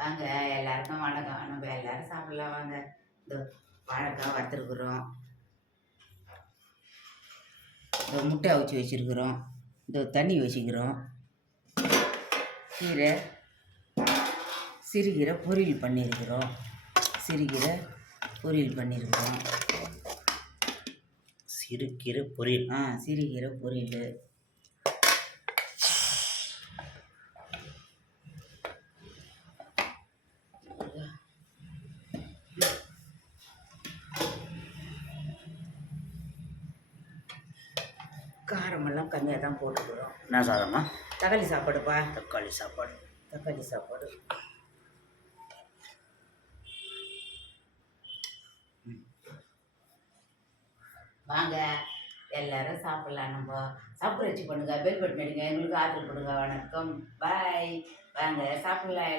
வாங்க எல்லாருக்கும் வணக்கம். நம்ம எல்லாரும் சாப்பிடலாம் வாங்க. இந்த வாழைக்காய் வறுத்துருக்குறோம், இந்த முட்டை அவிச்சு வச்சுருக்குறோம், இந்த தண்ணி வச்சுக்கிறோம், கீரை சிறுகீரை பொரியல் பண்ணியிருக்கிறோம், சிறுகீரை பொரியல் பண்ணியிருக்கிறோம். சிறுகீரை பொரியல். சிறுகீரை பொரியல். காரமெல்லாம் கம்மியாக தான் போட்டுக்கிறோம். என்ன சாதம்மா? தக்காளி சாப்பாடுப்பா. தக்காளி சாப்பாடு. தக்காளி சாப்பாடு. வாங்க எல்லாரும் சாப்பிட்லாம். நம்ம சப்ஸ்கிரைப் பண்ணுங்க, பெல் பட்டன் அடிங்க, எங்களுக்கு ஆதரவு கொடுங்க. வணக்கம், பாய். வாங்க சாப்பிட்லாம்.